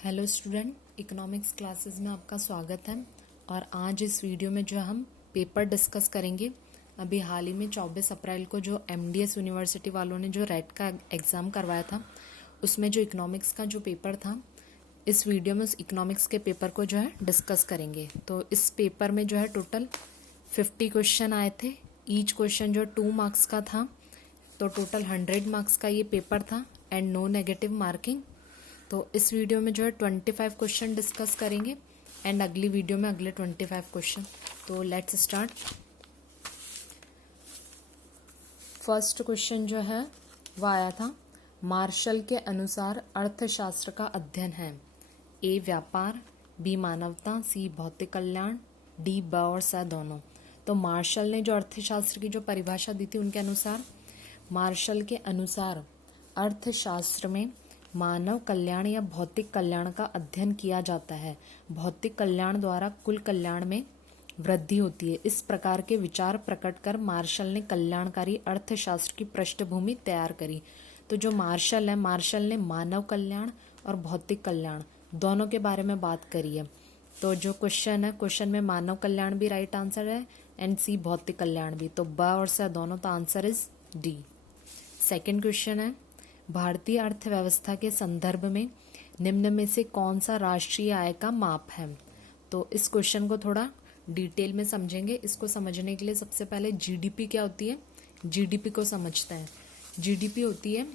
Hello student, economics classes में आपका स्वागत है। और आज इस वीडियो में जो हम पेपर डिस्कस करेंगे, अभी हाल ही में 24 अप्रैल को जो एमडीएस यूनिवर्सिटी वालों ने जो रेट का एग्ज़ाम करवाया था, उसमें जो इकोनॉमिक्स का जो पेपर था, इस वीडियो में उस इकोनॉमिक्स के पेपर को जो है डिस्कस करेंगे। तो इस पेपर में जो है टोटल 50 क्वेश्चन आए थे। ईच क्वेश्चन जो 2 मार्क्स का था, तो टोटल 100 मार्क्स का ये पेपर था एंड नो नेगेटिव मार्किंग। तो इस वीडियो में जो है 25 क्वेश्चन डिस्कस करेंगे एंड अगली वीडियो में अगले 25 क्वेश्चन। तो लेट्स स्टार्ट। फर्स्ट क्वेश्चन जो है वो आया था, मार्शल के अनुसार अर्थशास्त्र का अध्ययन है ए व्यापार, बी मानवता, सी भौतिक कल्याण, डी ब और स दोनों। तो मार्शल ने जो अर्थशास्त्र की जो परिभाषा दी थी, उनके अनुसार, मार्शल के अनुसार अर्थशास्त्र में मानव कल्याण या भौतिक कल्याण का अध्ययन किया जाता है। भौतिक कल्याण द्वारा कुल कल्याण में वृद्धि होती है। इस प्रकार के विचार प्रकट कर मार्शल ने कल्याणकारी अर्थशास्त्र की पृष्ठभूमि तैयार करी। तो जो मार्शल है, मार्शल ने मानव कल्याण और भौतिक कल्याण दोनों के बारे में बात करी है। तो जो क्वेश्चन है, क्वेश्चन में मानव कल्याण भी राइट आंसर है एंड सी भौतिक कल्याण भी। तो ब और स दोनों, तो answer is D. Second question है, भारतीय अर्थव्यवस्था के संदर्भ में निम्न में से कौन सा राष्ट्रीय आय का माप है। तो इस क्वेश्चन को थोड़ा डिटेल में समझेंगे। इसको समझने के लिए सबसे पहले जीडीपी क्या होती है, जीडीपी को समझते हैं। जीडीपी होती है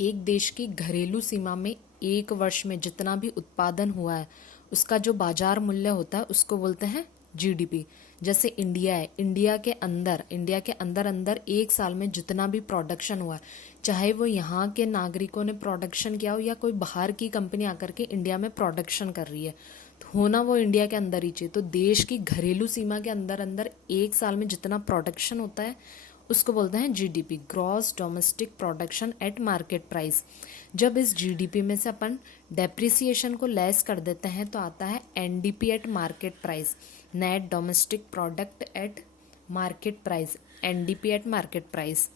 एक देश की घरेलू सीमा में एक वर्ष में जितना भी उत्पादन हुआ है, उसका जो बाजार मूल्य होता है, उसको बोलते हैं जीडीपी। जैसे इंडिया है, इंडिया के अंदर अंदर एक साल में जितना भी प्रोडक्शन हुआ है, चाहे वो यहाँ के नागरिकों ने प्रोडक्शन किया हो या कोई बाहर की कंपनी आकर के इंडिया में प्रोडक्शन कर रही है, तो होना वो इंडिया के अंदर ही चाहिए। तो देश की घरेलू सीमा के अंदर अंदर एक साल में जितना प्रोडक्शन होता है, उसको बोलते हैं GDP, gross domestic production at market price. जब इस जीडीपी में से अपन डेप्रिसिएशन को लेस कर देते हैं, तो आता है NDP at market price, net domestic product at market price, NDP at market price.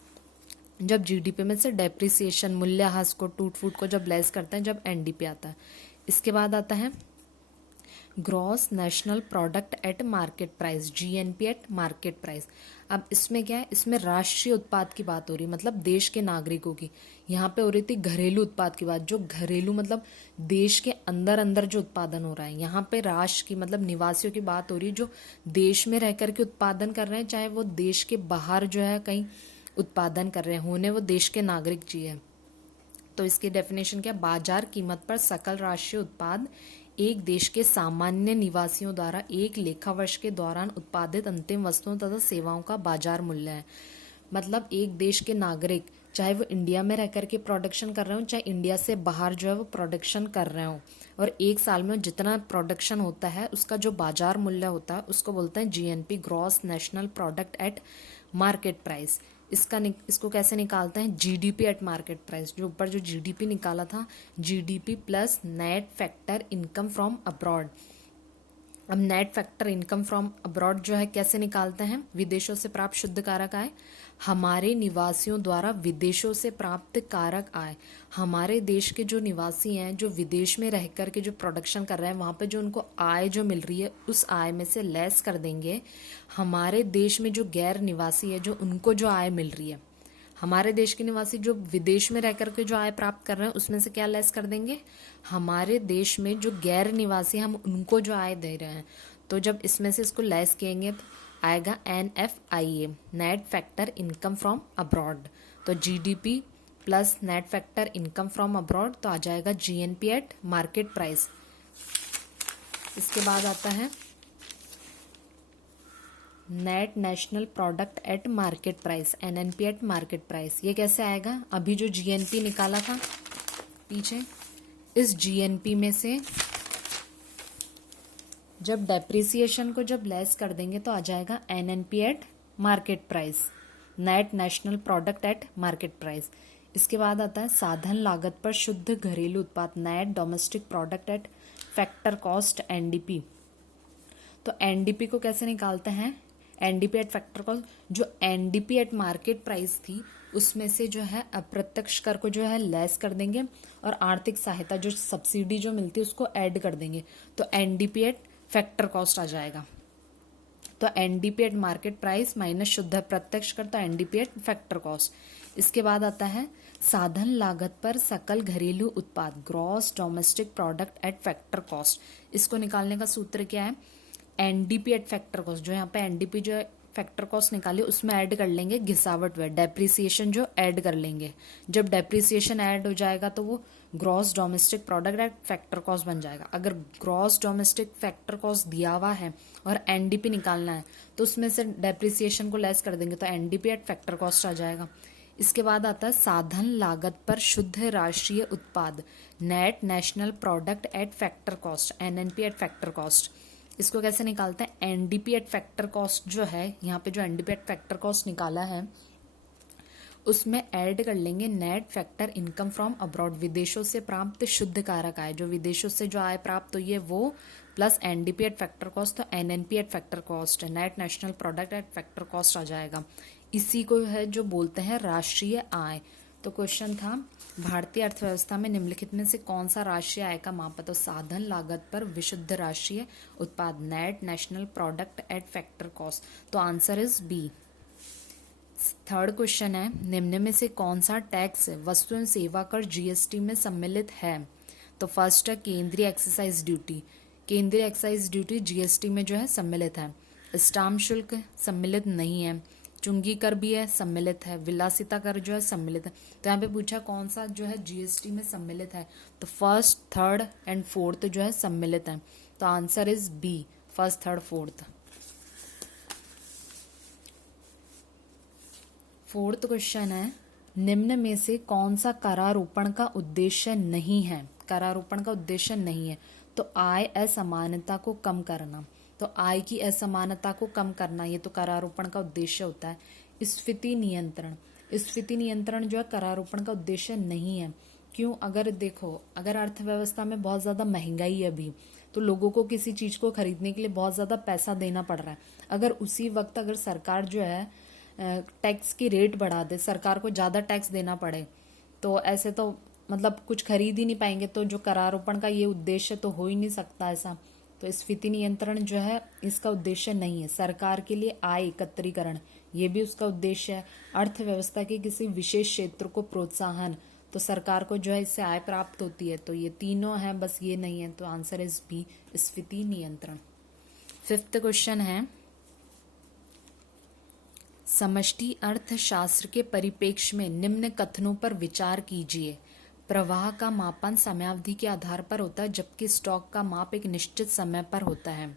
जब जीडीपी में से डेप्रिसिएशन, मूल्यह्रास को, टूट फूट को जब लेस करते हैं, जब एनडीपी आता है। इसके बाद आता है gross national product eight market price, GNP eight market price. अब इसमें क्या है, इसमें राष्ट्रीय उत्पाद की बात हो रही है, मतलब देश के नागरिकों की। यहाँ पे हो रही थी घरेलू उत्पाद की बात, जो घरेलू मतलब देश के अंदर अंदर जो उत्पादन हो रहा है। यहाँ पे राष्ट्र की मतलब निवासियों की बात हो रही है, जो देश में रह करके उत्पादन कर रहे हैं, चाहे वो देश के बाहर जो है कहीं उत्पादन कर रहे हैं, होने वो देश के नागरिक जी है। तो इसकी डेफिनेशन क्या, बाजार कीमत पर सकल राष्ट्रीय उत्पाद एक देश के सामान्य निवासियों द्वारा एक लेखा वर्ष के दौरान उत्पादित अंतिम वस्तुओं तथा सेवाओं का बाजार मूल्य है। मतलब एक देश के नागरिक, चाहे वो इंडिया में रह करके प्रोडक्शन कर रहे हो, चाहे इंडिया से बाहर जो है वो प्रोडक्शन कर रहे हो, और एक साल में जितना प्रोडक्शन होता है, उसका जो बाजार मूल्य होता है, उसको बोलते हैं GNP, gross national product eight market price. इसको कैसे निकालते हैं, जीडीपी एट मार्केट प्राइस। जो ऊपर जो जीडीपी निकाला था, GDP plus net factor income from abroad. अब net factor income from abroad जो है कैसे निकालते हैं, विदेशों से प्राप्त शुद्ध कारक आय, हमारे निवासियों द्वारा विदेशों से प्राप्त कारक आय। हमारे देश के जो निवासी हैं, जो विदेश में रह कर के जो प्रोडक्शन कर रहे हैं, वहाँ पे जो उनको आय जो मिल रही है, उस आय में से लेस कर देंगे हमारे देश में जो गैर निवासी है, जो उनको जो आय मिल रही है। हमारे देश के निवासी जो विदेश में रह करके जो आय प्राप्त कर रहे हैं, उसमें से क्या लेस कर देंगे, हमारे देश में जो गैर निवासी, हम उनको जो आय दे रहे हैं। तो जब इसमें से इसको लेस किएंगे तो आएगा NFIA, net factor income from abroad. तो GDP plus net factor income from abroad, तो आ जाएगा जीएनपी एट मार्केट प्राइस। इसके बाद आता है net national product eight market price, NNP eight market price. ये कैसे आएगा, अभी जो जीएनपी निकाला था पीछे, इस जीएनपी में से जब डेप्रिसिएशन को जब लेस कर देंगे, तो आ जाएगा NNP eight market price, net national product eight market price. इसके बाद आता है साधन लागत पर शुद्ध घरेलू उत्पाद, net domestic product at factor cost, NDP. तो एनडीपी को कैसे निकालते हैं, एनडीपी एट फैक्टर कॉस्ट। जो एनडीपी एट मार्केट प्राइस थी, उसमें से जो है अप्रत्यक्ष कर को जो है लेस कर देंगे और आर्थिक सहायता जो सब्सिडी जो मिलती है उसको ऐड कर देंगे, तो एनडीपी एट फैक्टर कॉस्ट आ जाएगा। तो NDP at market price minus शुद्ध प्रत्यक्ष कर, तो एनडीपी एट फैक्टर कॉस्ट। इसके बाद आता है साधन लागत पर सकल घरेलू उत्पाद gross domestic product at factor cost. इसको निकालने का सूत्र क्या है, एनडीपी एट फैक्टर कॉस्ट, जो यहाँ पे एनडीपी जो फैक्टर कॉस्ट निकाली उसमें ऐड कर लेंगे घिसावट व डेप्रिसिएशन जो ऐड कर लेंगे। जब डेप्रिसिएशन ऐड हो जाएगा तो वो gross domestic product at factor cost बन जाएगा। अगर ग्रॉस डोमेस्टिक फैक्टर कॉस्ट दिया हुआ है और एनडीपी निकालना है तो उसमें से डेप्रिसिएशन को लेस कर देंगे, तो एनडीपी एट फैक्टर कॉस्ट आ जाएगा। इसके बाद आता है साधन लागत पर शुद्ध राष्ट्रीय उत्पाद net national product at factor cost, NNP at factor cost. इसको कैसे निकालते हैं, एनडीपी एट फैक्टर कॉस्ट जो है यहाँ पे जो एनडीपी एट फैक्टर कॉस्ट निकाला है उसमें ऐड कर लेंगे net factor income from abroad, विदेशों से प्राप्त शुद्ध कारक आय, जो विदेशों से जो आय प्राप्त हुई है वो, plus NDP at factor cost, तो NNP at factor cost net national product at factor cost आ जाएगा। इसी को है जो बोलते हैं राष्ट्रीय आय। तो क्वेश्चन था भारतीय अर्थव्यवस्था में निम्नलिखित में से कौन सा राष्ट्रीय आय का माप है, तो साधन लागत पर विशुद्ध राष्ट्रीय उत्पाद net national product at factor cost, तो answer is B. Third question है निम्न में से कौन सा टैक्स वस्तु एवं सेवा कर जीएसटी में सम्मिलित है, तो फर्स्ट है केंद्रीय एक्साइज ड्यूटी, केंद्रीय एक्साइज ड्यूटी जीएसटी में जो है सम्मिलित है। स्टाम्प शुल्क सम्मिलित नहीं है, चुंगी कर भी है सम्मिलित है, विलासिता कर जो है सम्मिलित है। तो यहाँ पे पूछा कौन सा जो है जीएसटी में सम्मिलित है, तो फर्स्ट थर्ड एंड फोर्थ जो है सम्मिलित है, तो answer is B, first third fourth. Fourth question है निम्न में से कौन सा करारोपण का उद्देश्य नहीं है, करारोपण का उद्देश्य नहीं है, तो आय असमानता को कम करना, तो आय की असमानता को कम करना ये तो करारोपण का उद्देश्य होता है। स्फीति नियंत्रण, स्फीति नियंत्रण जो है करारोपण का उद्देश्य नहीं है। क्यों, अगर देखो अगर अर्थव्यवस्था में बहुत ज्यादा महंगाई है अभी, तो लोगों को किसी चीज को खरीदने के लिए बहुत ज्यादा पैसा देना पड़ रहा है। अगर उसी वक्त अगर सरकार जो है टैक्स की रेट बढ़ा दे, सरकार को ज्यादा टैक्स देना पड़े, तो ऐसे तो मतलब कुछ खरीद ही नहीं पाएंगे। तो जो करारोपण का ये उद्देश्य तो हो ही नहीं सकता ऐसा। तो स्फीति नियंत्रण जो है इसका उद्देश्य नहीं है। सरकार के लिए आय एकत्रीकरण ये भी उसका उद्देश्य है। अर्थव्यवस्था के किसी विशेष क्षेत्र को प्रोत्साहन, तो सरकार को जो है इससे आय प्राप्त होती है। तो ये तीनों है, बस ये नहीं है, तो आंसर इज बी, स्फीति नियंत्रण। फिफ्थ क्वेश्चन है समष्टि अर्थशास्त्र के परिप्रेक्ष्य में निम्न कथनों पर विचार कीजिए। प्रवाह का मापन समयावधि के आधार पर होता है, जबकि स्टॉक का माप एक निश्चित समय पर होता है।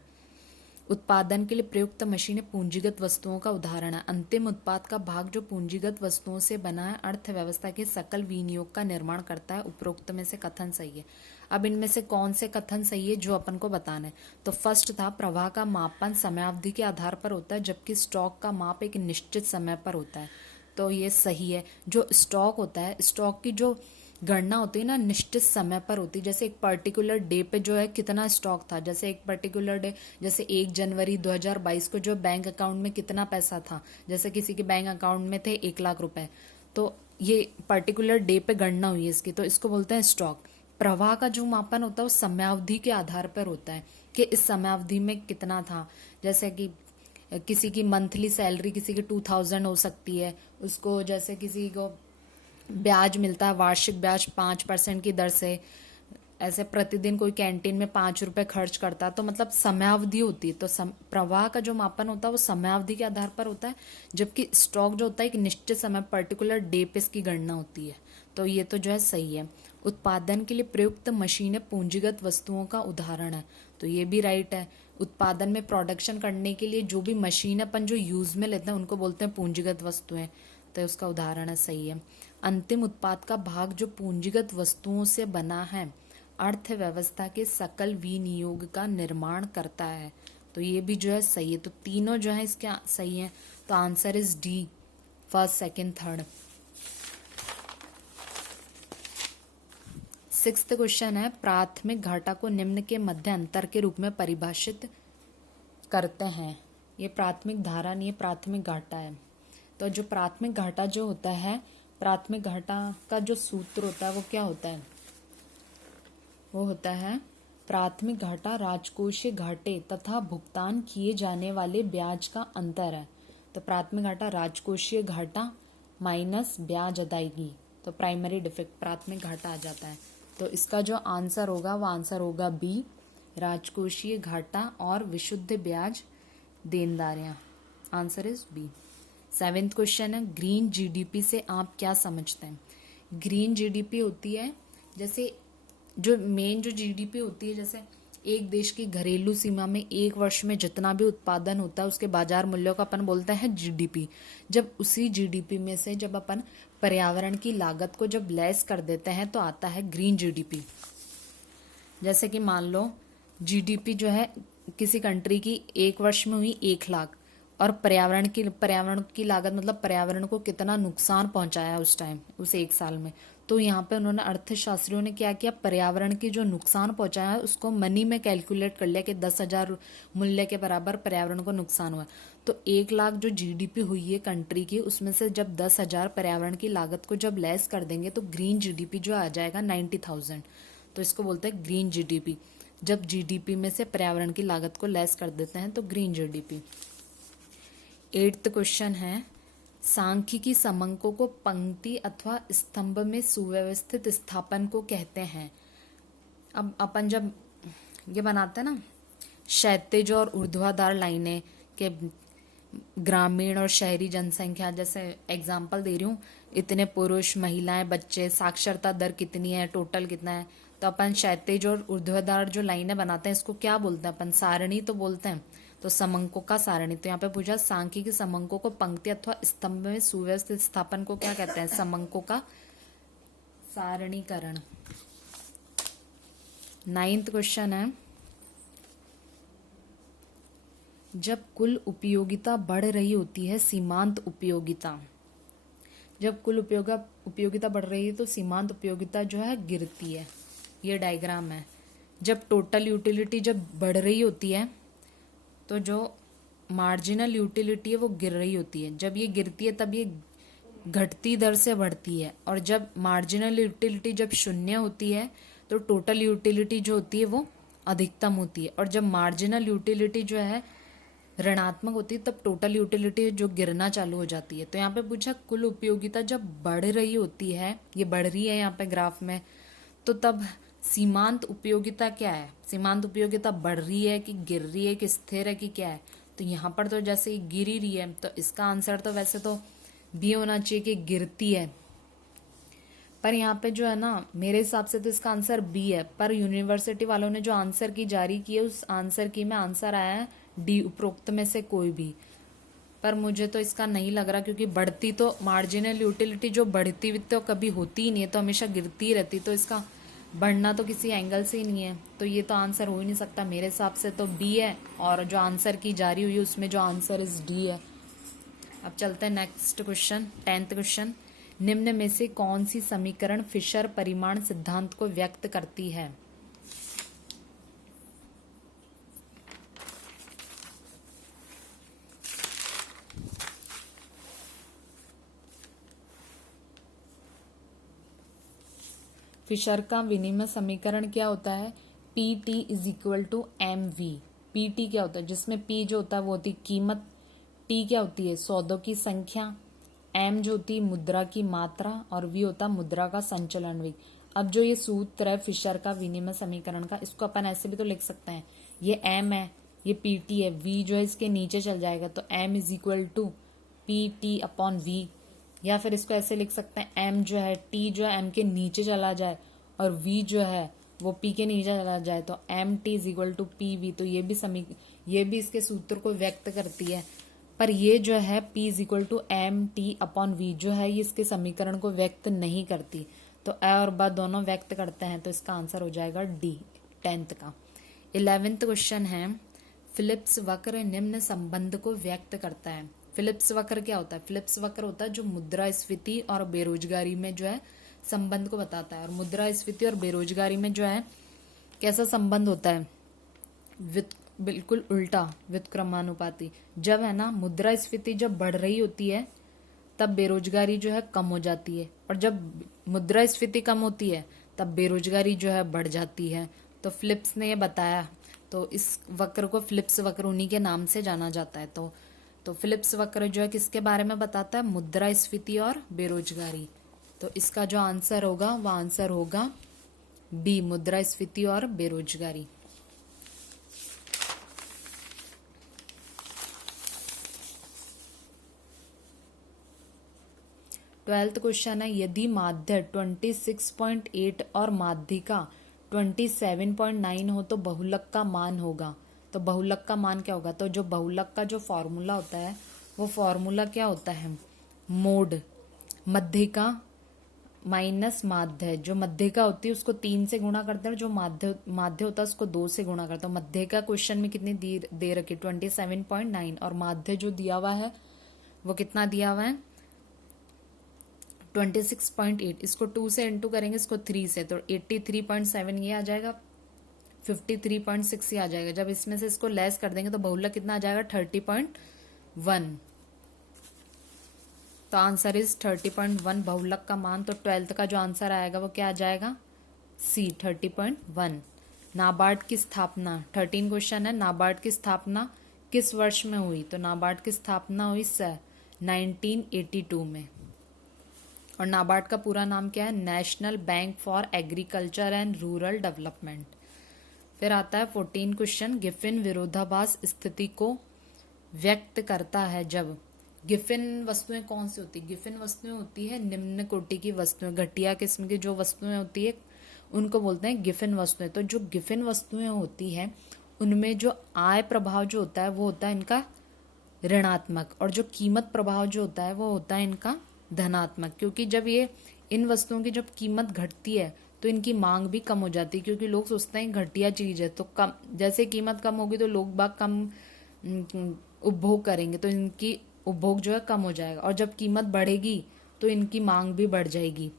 उत्पादन के लिए प्रयुक्त मशीनें पूंजीगत वस्तुओं का उदाहरण है। अंतिम उत्पाद का भाग जो पूंजीगत वस्तुओं से बना है अर्थव्यवस्था के सकल विनियोग का निर्माण करता है। उपरोक्त में से कथन सही है। अब इनमें से कौन से कथन सही है जो अपन को बताना है, तो फर्स्ट था प्रवाह का मापन समयावधि के आधार पर होता है, जबकि स्टॉक का माप एक निश्चित समय पर होता है। तो ये सही है। जो स्टॉक होता है, स्टॉक की जो गणना होती है ना निश्चित समय पर होती है। जैसे एक पर्टिकुलर डे पे जो है कितना स्टॉक था, जैसे एक पर्टिकुलर डे, जैसे 1 जनवरी 2022 को जो बैंक अकाउंट में कितना पैसा था, जैसे किसी के बैंक अकाउंट में थे 1 लाख रुपए, तो ये पर्टिकुलर डे पे गणना हुई है इसकी, तो इसको बोलते हैं स्टॉक। प्रवाह का जो मापन होता है वो समयावधि के आधार पर होता है कि इस समयावधि में कितना था। जैसे कि किसी की मंथली सैलरी किसी की 2000 हो सकती है, उसको जैसे किसी को ब्याज मिलता है वार्षिक ब्याज 5% की दर से, ऐसे प्रतिदिन कोई कैंटीन में 5 रुपए खर्च करता है, तो मतलब समयावधि होती है। तो प्रवाह का जो मापन होता है वो समयावधि के आधार पर होता है, जबकि स्टॉक जो होता है एक निश्चित समय पर्टिकुलर डे पे इसकी गणना होती है। तो ये तो जो है सही है। उत्पादन के लिए प्रयुक्त मशीनें पूंजीगत वस्तुओं का उदाहरण है, तो ये भी राइट है। उत्पादन में प्रोडक्शन करने के लिए जो भी मशीन अपन जो यूज में लेते हैं उनको बोलते हैं पूंजीगत वस्तुएं, तो उसका उदाहरण है, सही है। अंतिम उत्पाद का भाग जो पूंजीगत वस्तुओं से बना है अर्थव्यवस्था के सकल विनियोग का निर्माण करता है, तो ये भी जो है सही है। तो तीनों जो है इसके सही है, तो answer is D, first second third. Sixth question है प्राथमिक घाटा को निम्न के मध्य अंतर के रूप में परिभाषित करते हैं। ये प्राथमिक धारा नहीं है, प्राथमिक घाटा है। तो जो प्राथमिक घाटा जो होता है, प्राथमिक घाटा का जो सूत्र होता है वो क्या होता है? वो होता है प्राथमिक घाटा राजकोषीय घाटे तथा भुगतान किए जाने वाले ब्याज का अंतर है। तो प्राथमिक घाटा राजकोषीय घाटा माइनस ब्याज अदायगी, तो प्राइमरी डिफेक्ट प्राथमिक घाटा आ जाता है। तो इसका जो आंसर होगा वो आंसर होगा बी, राजकोषीय घाटा और विशुद्ध ब्याज देनदारियां। Answer is B. 7th question है, ग्रीन जीडीपी से आप क्या समझते हैं? ग्रीन जीडीपी होती है जैसे जो मेन जो जीडीपी होती है, जैसे एक देश की घरेलू सीमा में एक वर्ष में जितना भी उत्पादन होता है उसके बाजार मूल्यों का अपन बोलते हैं जीडीपी। जब उसी जीडीपी में से जब अपन पर्यावरण की लागत को जब लेस कर देते हैं तो आता है ग्रीन जीडीपी। जैसे कि मान लो जीडीपी जो है किसी कंट्री की एक वर्ष में हुई 1 लाख, और पर्यावरण की लागत मतलब पर्यावरण को कितना नुकसान पहुंचाया उस टाइम, उस 1 साल में। तो यहाँ पे उन्होंने अर्थशास्त्रियों ने क्या किया, पर्यावरण की जो नुकसान पहुंचाया है उसको मनी में कैलकुलेट कर लिया कि 10,000 मूल्य के बराबर पर्यावरण को नुकसान हुआ। तो 1 लाख जो जीडीपी हुई है कंट्री की, उसमें से जब 10,000 पर्यावरण की लागत को जब लेस कर देंगे तो ग्रीन जीडीपी जो आ जाएगा 90,000। तो इसको बोलते हैं ग्रीन जीडीपी। जब जीडीपी में से पर्यावरण की लागत को लेस कर देते हैं तो ग्रीन जीडीपी। 8th क्वेश्चन है, सांख्यिकी समंकों को पंक्ति अथवा स्तंभ में सुव्यवस्थित स्थापन को कहते हैं। अब अपन जब ये बनाते हैं ना क्षैतिज और ऊर्ध्वाधर लाइनें के ग्रामीण और शहरी जनसंख्या, जैसे एग्जाम्पल दे रही हूँ, इतने पुरुष महिलाएं बच्चे, साक्षरता दर कितनी है, टोटल कितना है, तो अपन क्षैतिज और ऊर्ध्वाधर जो लाइनें बनाते हैं इसको क्या बोलते हैं अपन? सारणी तो बोलते हैं। तो समंकों का सारणी। तो यहाँ पे पूछा सांख्यिकी समंकों को पंक्ति अथवा स्तंभ में सुव्यवस्थित स्थापन को क्या कहते हैं? समंकों का सारणीकरण। 9th क्वेश्चन है, जब कुल उपयोगिता बढ़ रही होती है सीमांत उपयोगिता, जब कुल उपयोगिता बढ़ रही है तो सीमांत उपयोगिता जो है गिरती है। ये डायग्राम है। जब टोटल यूटिलिटी जब बढ़ रही होती है तो जो मार्जिनल यूटिलिटी है वो गिर रही होती है। जब ये गिरती है तब ये घटती दर से बढ़ती है, और जब मार्जिनल यूटिलिटी जब शून्य होती है तो टोटल यूटिलिटी जो होती है वो अधिकतम होती है, और जब मार्जिनल यूटिलिटी जो है ऋणात्मक होती है तब टोटल यूटिलिटी जो गिरना चालू हो जाती है। तो यहाँ पे पूछा कुल उपयोगिता जब बढ़ रही होती है, ये बढ़ रही है यहाँ पे ग्राफ में, तो तब सीमांत उपयोगिता क्या है? सीमांत उपयोगिता बढ़ रही है कि गिर रही है कि स्थिर है कि क्या है? तो यहाँ पर तो जैसे गिर ही रही है, तो इसका आंसर तो वैसे तो बी होना चाहिए कि गिरती है, पर यहाँ पे जो है ना मेरे हिसाब से तो इसका आंसर बी है, पर यूनिवर्सिटी वालों ने जो आंसर की जारी की है उस आंसर की में आंसर आया है डी, उपरोक्त में से कोई भी। पर मुझे तो इसका नहीं लग रहा, क्योंकि बढ़ती तो मार्जिनल यूटिलिटी जो बढ़ती हुई तो कभी होती ही नहीं है, तो हमेशा गिरती ही रहती, तो इसका बढ़ना तो किसी एंगल से ही नहीं है, तो ये तो आंसर हो ही नहीं सकता। मेरे हिसाब से तो बी है, और जो आंसर की जारी हुई है उसमें जो आंसर इज डी है। अब चलते हैं नेक्स्ट क्वेश्चन, 10th क्वेश्चन, निम्न में से कौन सी समीकरण फिशर परिमाण सिद्धांत को व्यक्त करती है? फिशर का विनिमय समीकरण क्या होता है? P T is equal to M V. P T क्या होता है? जिसमें पी जो होता है वो होती है कीमत, टी क्या होती है? सौदों की संख्या, एम जो होती है मुद्रा की मात्रा, और वी होता है मुद्रा का संचलन वेग। अब जो ये सूत्र है फिशर का विनिमय समीकरण का, इसको अपन ऐसे भी तो लिख सकते हैं, ये एम है, ये पी टी है, वी जो है इसके नीचे चल जाएगा, तो M is equal to P T upon V. या फिर इसको ऐसे लिख सकते हैं, एम जो है, टी जो है एम के नीचे चला जाए और वी जो है वो पी के नीचे चला जाए, तो M T is equal to P V. तो ये भी इसके सूत्र को व्यक्त करती है, पर ये जो है P is equal to M T upon V जो है ये इसके समीकरण को व्यक्त नहीं करती, तो ए और ब दोनों व्यक्त करते हैं, तो इसका आंसर हो जाएगा डी 10th का। 11th क्वेश्चन है, फिलिप्स वक्र निम्न संबंध को व्यक्त करता है। फिलिप्स वक्र क्या होता है? फिलिप्स वक्र होता है जो मुद्रास्फीति और बेरोजगारी में जो है संबंध को बताता है, और मुद्रास्फीति और बेरोजगारी में जो है कैसा संबंध होता है? बिल्कुल उल्टा, व्युत्क्रमानुपाती। जब है ना मुद्रास्फीति जब बढ़ रही होती है तब बेरोजगारी जो है कम हो जाती है, और जब मुद्रास्फीति कम होती है तब बेरोजगारी जो है बढ़ जाती है। तो फिलिप्स ने ये बताया, तो इस वक्र को फिलिप्स वक्र उन्हीं के नाम से जाना जाता है। तो फिलिप्स वक्र जो है किसके बारे में बताता है? मुद्रास्फीति और बेरोजगारी। तो इसका जो आंसर होगा वह आंसर होगा बी, मुद्रास्फीति और बेरोजगारी। ट्वेल्थ क्वेश्चन है, यदि माध्य 26.8 और माध्यिका 27.9 हो तो बहुलक का मान होगा। तो बहुलक का मान क्या होगा? तो जो बहुलक का जो फॉर्मूला होता है वो फॉर्मूला क्या होता है? मोड मध्यिका माइनस माध्य। जो मध्यिका होती है उसको 3 से गुणा करते हैं, और जो माध्य होता है उसको 2 से गुणा करते हैं। मध्यिका क्वेश्चन में कितनी दे रखी? 27.9, और माध्य जो दिया हुआ है वो कितना दिया हुआ है? 26.8। इसको 2 से इंटू करेंगे, इसको 3 से, तो 83.7 ये आ जाएगा, 53.6 ये आ जाएगा। जब इसमें से इसको लेस कर देंगे तो बहुलक कितना आ जाएगा? 30.1। तो आंसर इज 30.1 बहुलक का मान। तो 12th का जो आंसर आएगा वो क्या आ जाएगा? सी, 30.1। नाबार्ड की स्थापना, 13 क्वेश्चन है। नाबार्ड की स्थापना किस वर्ष में हुई? तो नाबार्ड की स्थापना हुई 1982 में। और नाबार्ड का पूरा नाम क्या है? National bank for agriculture and rural development. फिर आता है 14 क्वेश्चन, गिफिन विरोधाभास स्थिति को व्यक्त करता है जब। गिफिन वस्तुएं कौन सी होती है? गिफिन वस्तुएं होती है निम्न कोटि की वस्तुएं, घटिया किस्म की जो वस्तुएं होती है उनको बोलते हैं गिफिन वस्तुएं। तो जो गिफिन वस्तुएं होती है उनमें जो आय प्रभाव जो होता है वो होता है इनका ऋणात्मक, और जो कीमत प्रभाव जो होता है वो होता है इनका धनात्मक। क्योंकि जब ये इन वस्तुओं की जब कीमत घटती है तो इनकी मांग भी कम हो जाती है, क्योंकि लोग सोचते हैं घटिया चीज है, तो कम, जैसे कीमत कम होगी तो लोग बाग कम उपभोग करेंगे, तो इनकी उपभोग जो है कम हो जाएगा। और जब कीमत बढ़ेगी तो इनकी मांग भी बढ़ जाएगी।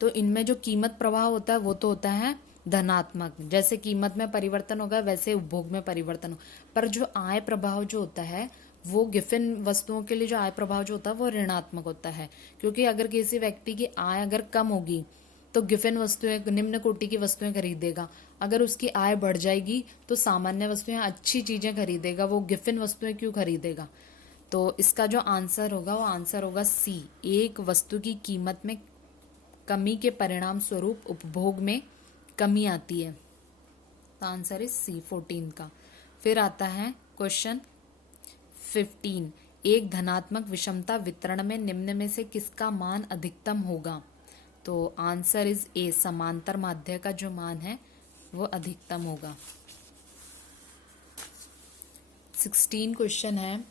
तो इनमें जो कीमत प्रभाव होता है वो तो होता है धनात्मक, जैसे कीमत में परिवर्तन होगा वैसे उपभोग में परिवर्तन हो। पर जो आय प्रभाव जो होता है वो गिफिन वस्तुओं के लिए जो आय प्रभाव जो होता है वो ऋणात्मक होता है, क्योंकि अगर किसी व्यक्ति की आय अगर कम होगी तो गिफिन वस्तुएं, निम्न कोटि की वस्तुएं खरीदेगा। अगर उसकी आय बढ़ जाएगी तो सामान्य वस्तुएं, अच्छी चीजें खरीदेगा, वो गिफिन वस्तुएं क्यों खरीदेगा? तो इसका जो आंसर होगा वो आंसर होगा सी, एक वस्तु की कीमत में कमी के परिणाम स्वरूप उपभोग में कमी आती है। तो आंसर इज सी, 14 का। फिर आता है क्वेश्चन 15, एक धनात्मक विषमता वितरण में निम्न में से किसका मान अधिकतम होगा? तो आंसर इज ए, समांतर माध्य का जो मान है वो अधिकतम होगा। 16 क्वेश्चन है,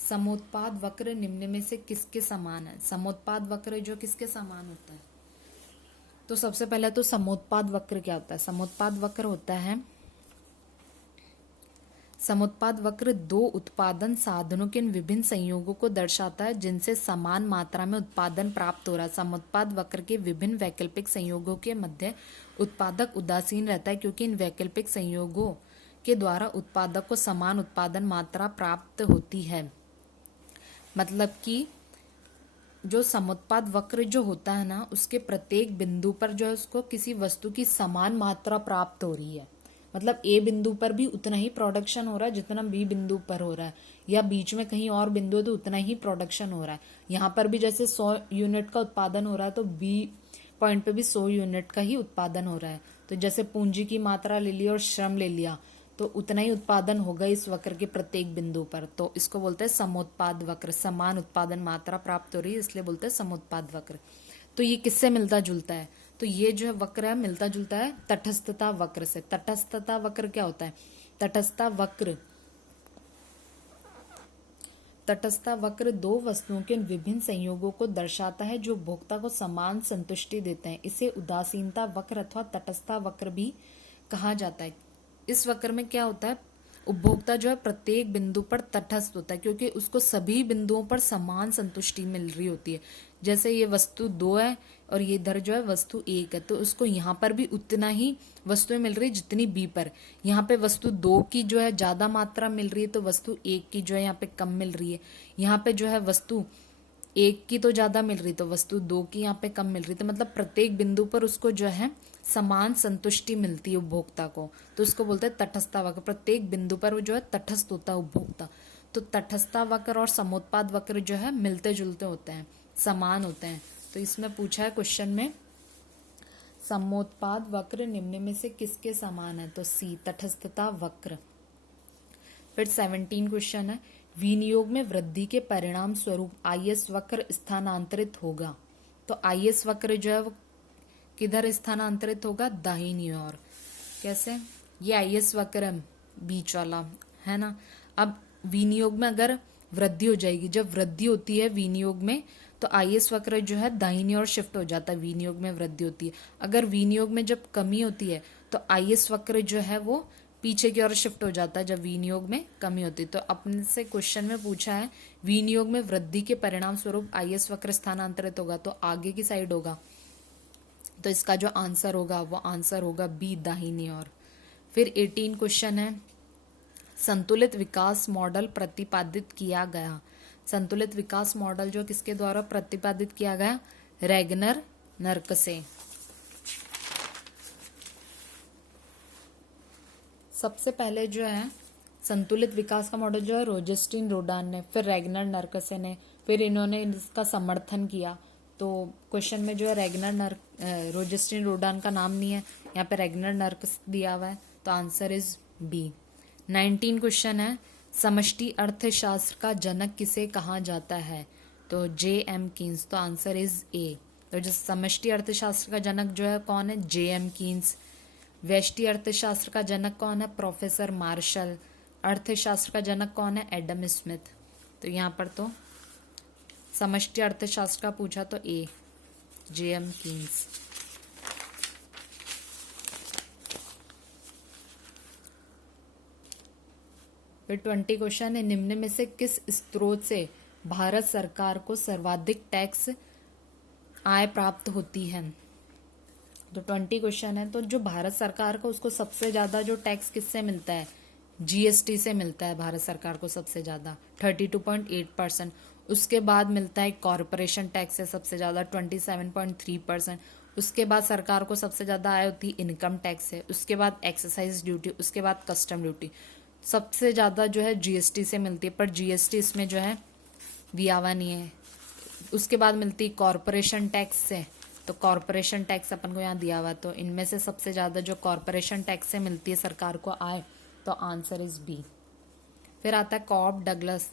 समोत्पाद वक्र निम्न में से किसके समान है? समोत्पाद वक्र जो किसके समान होता है? तो सबसे पहले तो समोत्पाद वक्र क्या होता है? समोत्पाद वक्र होता है, समोत्पाद वक्र दो उत्पादन साधनों के विभिन्न संयोगों को दर्शाता है जिनसे समान मात्रा में उत्पादन प्राप्त हो रहा है। समोत्पाद वक्र के विभिन्न वैकल्पिक संयोगों के मध्य उत्पादक उदासीन रहता है, क्योंकि इन वैकल्पिक संयोगों के द्वारा उत्पादक को समान उत्पादन मात्रा प्राप्त होती है। मतलब कि जो समुत्पाद वक्र जो होता है ना, उसके प्रत्येक बिंदु पर जो है उसको किसी वस्तु की समान मात्रा प्राप्त हो रही है। मतलब ए बिंदु पर भी उतना ही प्रोडक्शन हो रहा है जितना बी बिंदु पर हो रहा है, या बीच में कहीं और बिंदु है तो उतना ही प्रोडक्शन हो रहा है। यहाँ पर भी जैसे 100 यूनिट का उत्पादन हो रहा है तो बी पॉइंट पे भी 100 यूनिट का ही उत्पादन हो रहा है। तो जैसे पूंजी की मात्रा ले लिया और श्रम ले लिया तो उतना ही उत्पादन होगा इस वक्र के प्रत्येक बिंदु पर। तो इसको बोलते हैं समोत्पाद वक्र, समान उत्पादन मात्रा प्राप्त हो रही है इसलिए बोलते हैं समोत्पाद वक्र। तो ये किससे मिलता जुलता है? तो ये जो है वक्र है मिलता जुलता है तटस्थता वक्र से। तटस्थता वक्र क्या होता है? तटस्थता वक्र दो वस्तुओं के विभिन्न संयोगों को दर्शाता है जो उपभोक्ता को समान संतुष्टि देते हैं। इसे उदासीनता वक्र अथवा तटस्थता वक्र भी कहा जाता है। इस वक्र में क्या होता है? उपभोक्ता जो है प्रत्येक बिंदु पर तटस्थ होता है, क्योंकि उसको सभी बिंदुओं पर समान संतुष्टि मिल रही होती है। जैसे ये वस्तु 2 है और ये इधर जो है वस्तु 1 है, तो उसको यहाँ पर भी उतना ही वस्तुएं मिल रही है जितनी बी पर। यहाँ पे वस्तु 2 की जो है ज्यादा मात्रा मिल रही है, तो वस्तु 1 की जो है यहाँ पे कम मिल रही है। यहाँ पे जो है वस्तु 1 की तो ज्यादा मिल रही, तो वस्तु 2 की यहाँ पे कम मिल रही, तो मतलब प्रत्येक बिंदु पर उसको जो है समान संतुष्टि मिलती है उपभोक्ता को, तो उसको बोलते हैं तटस्थ वक्र। प्रत्येक बिंदु पर वो जो है तटस्थ होता है उपभोक्ता। तो तटस्थ वक्र और समोत्पाद वक्र जो है मिलते जुलते होते हैं, समान होते हैं। तो इसमें पूछा है क्वेश्चन में, समोत्पाद वक्र निम्न में से किसके समान है, तो सी, तटस्थता वक्र। फिर 17 क्वेश्चन है, विनियोग में वृद्धि के परिणाम स्वरूप आईएस वक्र स्थानांतरित होगा। तो आईएस वक्र जो है वो किधर स्थानांतरित होगा, दाहिनी ओर। कैसे, ये आईएस वक्र है बीच वाला, है ना। अब विनियोग में अगर वृद्धि हो जाएगी, जब वृद्धि होती है विनियोग में तो आईएस वक्र जो है दाहिनी ओर शिफ्ट हो जाता है, विनियोग में वृद्धि होती है। अगर विनियोग में जब कमी होती है तो आईएस वक्र जो है वो पीछे की ओर शिफ्ट हो जाता है जब विनियोग में कमी होती है। तो अपने से क्वेश्चन में पूछा है विनियोग में वृद्धि के परिणाम स्वरूप आईएस वक्र स्थानांतरित होगा, तो आगे की साइड होगा, तो इसका जो आंसर होगा वो आंसर होगा बी, दाहिनी ओर। फिर 18 क्वेश्चन है, संतुलित विकास मॉडल प्रतिपादित किया गया। संतुलित विकास मॉडल जो किसके द्वारा प्रतिपादित किया गया, रैगनर नर्कसे। सबसे पहले जो है संतुलित विकास का मॉडल जो है रोजेस्टीन रोडान ने, फिर रैगनर नर्कसे ने, फिर इन्होंने इसका समर्थन किया। तो क्वेश्चन में जो है रोजेस्टीन रोडान का नाम नहीं है, यहाँ पे रैगनर नर्कस दिया हुआ है, तो आंसर इज बी। 19 क्वेश्चन है, समष्टि अर्थशास्त्र का जनक किसे कहा जाता है, तो J.M. कीन्स, तो आंसर इज ए। तो जो समष्टि अर्थशास्त्र का जनक जो है कौन है, J.M. कीन्स। व्यष्टि अर्थशास्त्र का जनक कौन है, प्रोफेसर मार्शल। अर्थशास्त्र का जनक कौन है, एडम स्मिथ। तो यहाँ पर तो समष्टि अर्थशास्त्र का पूछा तो ए, J.M. कीन्स। फिर 20 क्वेश्चन है, निम्न में से किस स्रोत से भारत सरकार को सर्वाधिक टैक्स आय प्राप्त होती है। तो 20 क्वेश्चन है, तो जो भारत सरकार को उसको सबसे ज्यादा जो टैक्स किससे मिलता है, जीएसटी से मिलता है भारत सरकार को सबसे ज्यादा 32.8%। उसके बाद मिलता है कॉरपोरेशन टैक्स है सबसे ज्यादा 27.3%। उसके बाद सरकार को सबसे ज्यादा आय होती है इनकम टैक्स है, उसके बाद एक्साइज ड्यूटी, उसके बाद कस्टम ड्यूटी। सबसे ज्यादा जो है जीएसटी से मिलती है, पर जीएसटी इसमें जो है दिया हुआ नहीं है। उसके बाद मिलती है कॉरपोरेशन टैक्स से, तो कॉरपोरेशन टैक्स अपन को यहाँ दिया हुआ, तो इनमें से सबसे ज्यादा जो कॉरपोरेशन टैक्स से मिलती है सरकार को आय, तो आंसर इज बी। फिर आता है Cobb Douglas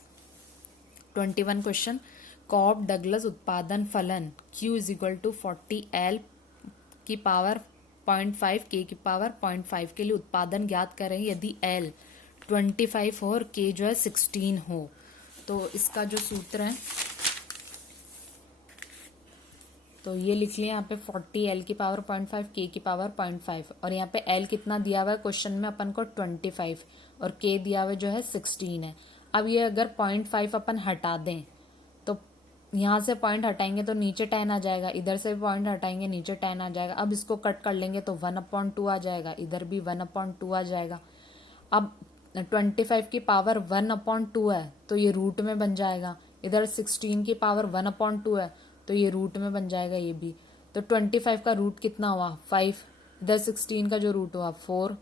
21 question, Cobb Douglas उत्पादन फलन Q is equal to 40 L की पावर 0.5 K की पावर 0.5 के लिए उत्पादन ज्ञात करें यदि L 25 हो और K जो है 16 हो। तो इसका जो सूत्र है तो ये लिख लिया यहाँ पे 40 L की पावर 0.5 K की पावर 0.5, और यहाँ पे L कितना दिया हुआ है क्वेश्चन में अपन को 25 और K दिया हुआ जो है 16 है। अब ये अगर 0.5 अपन हटा दें तो यहाँ से पॉइंट हटाएंगे तो नीचे 10 आ जाएगा, इधर से भी पॉइंट हटाएंगे नीचे 10 आ जाएगा। अब इसको कट कर लेंगे तो 1/2 आ जाएगा, इधर भी 1/2 आ जाएगा। अब 25 की पावर 1/2 है तो ये रूट में बन जाएगा, इधर 16 की पावर 1/2 है तो ये रूट में बन जाएगा ये भी। तो 25 का रूट कितना हुआ 5, इधर 16 का जो रूट हुआ 4।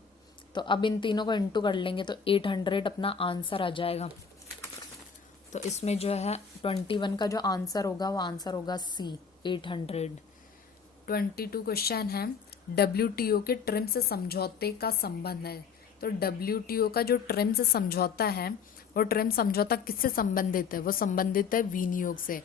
तो अब इन तीनों को इंटू कर लेंगे तो 800 अपना आंसर आ जाएगा। तो इसमें जो है 21 का जो आंसर होगा वो आंसर होगा सी 800। 22 क्वेश्चन है, WTO के ट्रिम्स समझौते का संबंध है। तो WTO का जो ट्रिम्स समझौता है वो ट्रिम्स समझौता किससे संबंधित है, वो संबंधित है विनियोग से।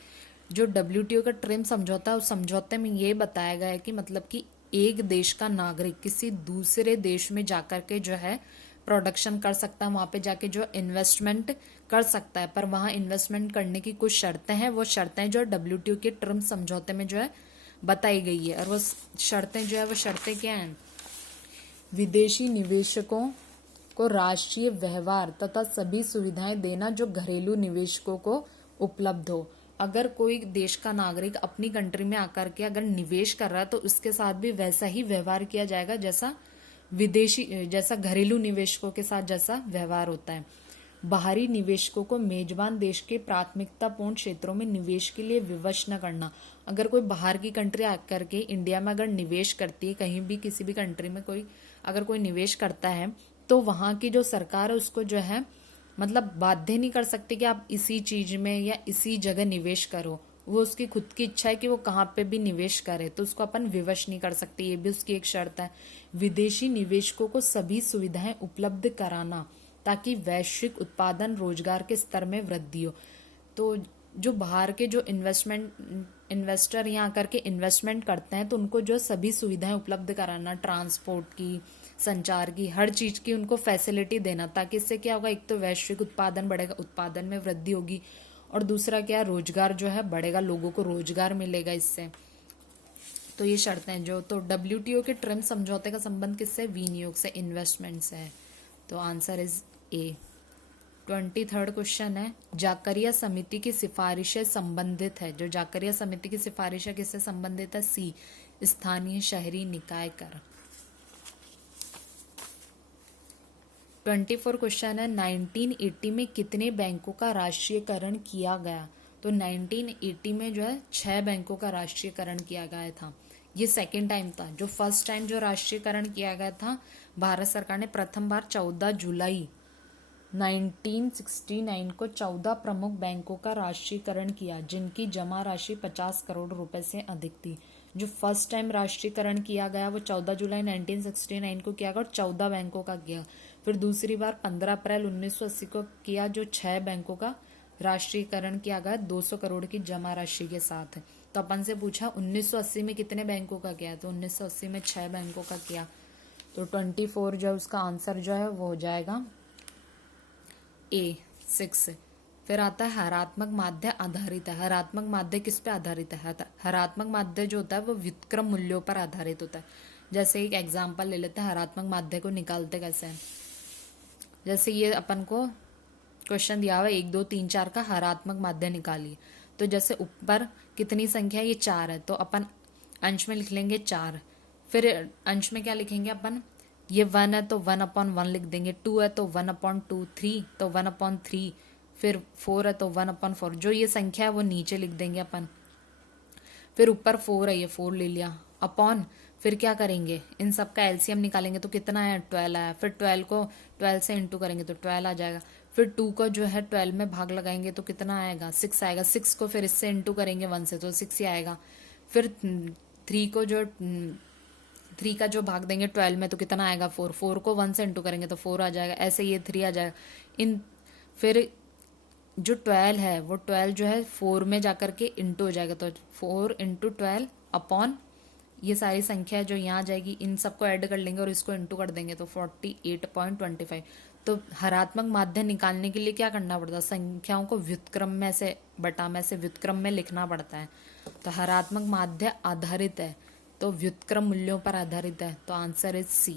जो WTO का ट्रिम समझौता है उस समझौते में ये बताया गया है कि मतलब कि एक देश का नागरिक किसी दूसरे देश में जाकर के जो है प्रोडक्शन कर सकता है, वहां पे जाके जो इन्वेस्टमेंट कर सकता है, पर वहां इन्वेस्टमेंट करने की कुछ शर्तें हैं। वो शर्तें जो WTO के ट्रिम समझौते में जो है बताई गई है, और वो शर्तें जो है वो शर्तें क्या हैं, विदेशी निवेशकों को राष्ट्रीय व्यवहार तथा सभी सुविधाएं देना जो घरेलू निवेशकों को उपलब्ध हो। अगर कोई देश का नागरिक अपनी कंट्री में आकर के अगर निवेश कर रहा है तो उसके साथ भी वैसा ही व्यवहार किया जाएगा जैसा घरेलू निवेशकों के साथ जैसा व्यवहार होता है। बाहरी निवेशकों को मेजबान देश के प्राथमिकतापूर्ण क्षेत्रों में निवेश के लिए विवश न करना। अगर कोई बाहर की कंट्री आकर के इंडिया में अगर निवेश करती है, कहीं भी किसी भी कंट्री में अगर कोई निवेश करता है तो वहां की जो सरकार है उसको जो है मतलब बाध्य नहीं कर सकती कि आप इसी चीज में या इसी जगह निवेश करो। वो उसकी खुद की इच्छा है कि वो कहाँ पे भी निवेश करे, तो उसको अपन विवश नहीं कर सकते, ये भी उसकी एक शर्त है। विदेशी निवेशकों को सभी सुविधाएं उपलब्ध कराना ताकि वैश्विक उत्पादन रोजगार के स्तर में वृद्धि हो। तो जो बाहर के जो इन्वेस्टर यहाँ आकर के इन्वेस्टमेंट करते हैं तो उनको जो सभी सुविधाएं उपलब्ध कराना, ट्रांसपोर्ट की, संचार की, हर चीज की उनको फैसिलिटी देना, ताकि इससे क्या होगा, एक तो वैश्विक उत्पादन बढ़ेगा, उत्पादन में वृद्धि होगी, और दूसरा क्या, रोजगार जो है बढ़ेगा, लोगों को रोजगार मिलेगा इससे। तो ये शर्तें जो, तो WTO के ट्रिम समझौते का संबंध किससे, विनियोग से, इन्वेस्टमेंट से है। तो answer is a. 23rd question है, जाकरिया समिति की सिफारिशें संबंधित है। जो जाकरिया समिति की सिफारिशें किससे संबंधित है, सी, स्थानीय शहरी निकाय कर। 24 क्वेश्चन है, 1980 में कितने बैंकों का राष्ट्रीयकरण किया गया। तो 1980 में जो है 6 बैंकों का राष्ट्रीयकरण किया गया था। ये सेकेंड टाइम था। जो फर्स्ट टाइम जो राष्ट्रीयकरण किया गया था, भारत सरकार ने प्रथम बार 14 जुलाई 1969 को 14 प्रमुख बैंकों का राष्ट्रीयकरण किया जिनकी जमा राशि 50 करोड़ रुपए से अधिक थी। जो फर्स्ट टाइम राष्ट्रीयकरण किया गया वो 14 जुलाई 1969 को किया गया और 14 बैंकों का किया। फिर दूसरी बार 15 अप्रैल 1980 को किया, जो 6 बैंकों का राष्ट्रीयकरण किया गया 200 करोड़ की जमा राशि के साथ। तो अपन से पूछा 1980 में कितने बैंकों का किया, तो 1980 में 6 बैंकों का किया। तो 24 जो उसका आंसर जो है वो हो जाएगा ए, 6। फिर आता है हरात्मक माध्य आधारित है। हरात्मक माध्य किस पे आधारित है, हरात्मक माध्य जो होता है वो व्युत्क्रम मूल्यों पर आधारित होता है। जैसे एक एग्जांपल ले लेते हैं, हरात्मक माध्य को निकालते कैसे हैं। जैसे ये अपन को क्वेश्चन दिया हुआ 1 2 3 4 का हरात्मक माध्य निकालिए। तो जैसे ऊपर कितनी संख्या है, ये 4 है, तो अपन अंश में लिख लेंगे 4। फिर अंश में क्या लिखेंगे अपन, ये 1 है तो 1/1 लिख देंगे, 2 है तो 1/2, 3 तो 1/3, फिर 4 है तो 1/4। जो ये संख्या है वो नीचे लिख देंगे अपन। फिर ऊपर 4 है, ये 4 ले लिया, अपॉन फिर क्या करेंगे, इन सब का एलसीएम निकालेंगे तो कितना है, 12 आया। फिर 12 को 12 से इंटू करेंगे तो 12 आ जाएगा। फिर 2 को जो है 12 में भाग लगाएंगे तो कितना आएगा, 6 आएगा। 6 को फिर इससे इंटू करेंगे 1 से तो 6 ही आएगा। फिर 3 को जो 3 का जो भाग देंगे 12 में तो कितना आएगा, 4। 4 को 1 से इंटू करेंगे तो 4 आ जाएगा। ऐसे ये 3 आ जाएगा। फिर जो 12 है वो 12 जो है 4 में जाकर के इंटू हो जाएगा, तो 4 × 12 अपॉन ये सारी संख्या जो यहाँ आ जाएगी, इन सबको ऐड कर लेंगे और इसको इंटू कर देंगे तो 48.25। तो हरात्मक माध्य निकालने के लिए क्या करना पड़ता है, संख्याओं को व्युत्क्रम में से बटा में से व्युत्क्रम में लिखना पड़ता है। तो हरात्मक माध्य आधारित है तो व्युत्क्रम मूल्यों पर आधारित है। तो आंसर इज सी।